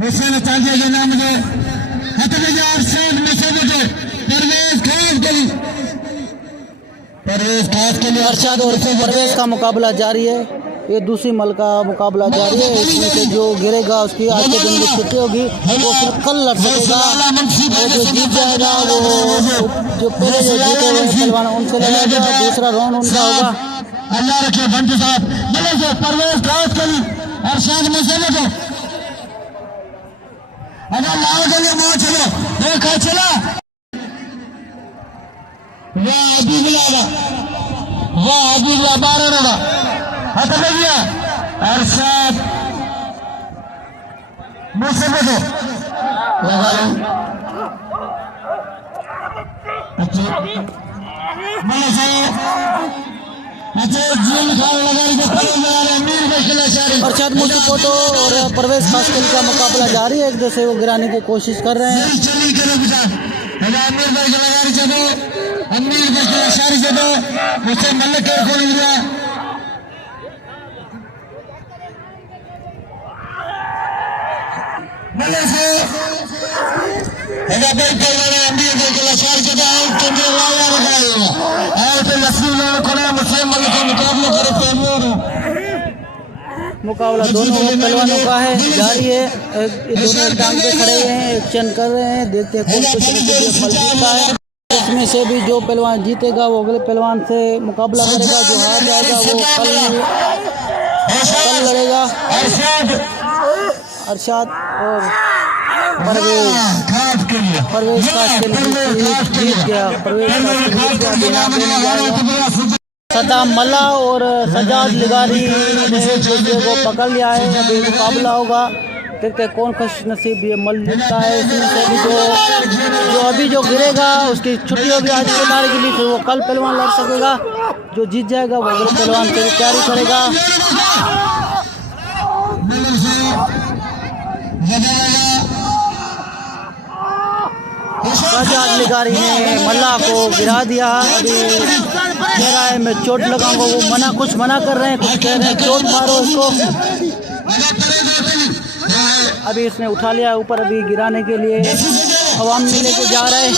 हुसैन तांजिया के नाम से हतबजार शेख मुसद्दे परवेज खास के लिए अरशद और परवेज का मुकाबला जारी है। ये दूसरी मल का मुकाबला जारी है। इसमें से जो गिरेगा उसकी आज के दिन में छुट्टी होगी, वो फिर कल लड़ सकेगा। और जो जीत जाएगा वो जो पहले जो जीते हुए पहलवान उनसे लड़ेगा, दूसरा राउंड उनका होगा। अल्लाह रखे बंटी साहब मिले से परवेज खास के लिए अरशद मुसद्दे अगर लाओ के लिए मौत चलो देखा चला वाह अबीबुल्ला 12 रहा हटल गया अरशद मुसद्दे लगा लो अच्छा मैंने से अच्छा जील खान लगा के अमीर के खिलाफ अरशद मुसद्दे और परवेज खासकल का मुकाबला जारी है। एक दूसरे को गिराने की कोशिश कर रहे हैं। अमीर भाई के लगा चलो अमीर भाई के इशारे से दो मुझसे मल्ल के खोल दिया मल्ल से हेगा भाई पहले अमीर भाई के इशारे से दो केंद्र लाया लगाएगा और फिर लस्सी लोग को मुझसे मल्ल के मुकाबला करे पहले मुकाबला दोनों पहलवानों का है, जारी है। दोनों टांग पे खड़े हुए हैं, एक्शन कर रहे हैं। देखते हैं कौन फल जीतता है। इसमें से भी जो पहलवान जीतेगा वो अगले पहलवान से मुकाबला करेगा, जो हार जाएगा वो कल लड़ेगा। अरशद और परवेज खास के लिए जीत गया। परवेज सद्दाम मल्ला और सजाद लिगारी ने को पकड़ लिया है। अभी मुकाबला होगा, देखते हैं कौन खुश नसीब ये मल जीतता है। इसमें से भी जो अभी जो गिरेगा उसकी छुट्टी होगी आज के तारीख के लिए, फिर वो कल पहलवान लड़ सकेगा। जो जीत जाएगा वो अगले पहलवान से तैयारी करेगा। सजाद लिगारी ने मल्ला को गिरा दिया। अभी कह रहा है मैं चोट लगाऊंगा, वो कुछ मना कर रहे हैं, कुछ कह रहे हैं चोट मारो इसको। अभी इसने उठा लिया ऊपर, अभी गिराने के लिए अवाम में लेके जा रहे हैं।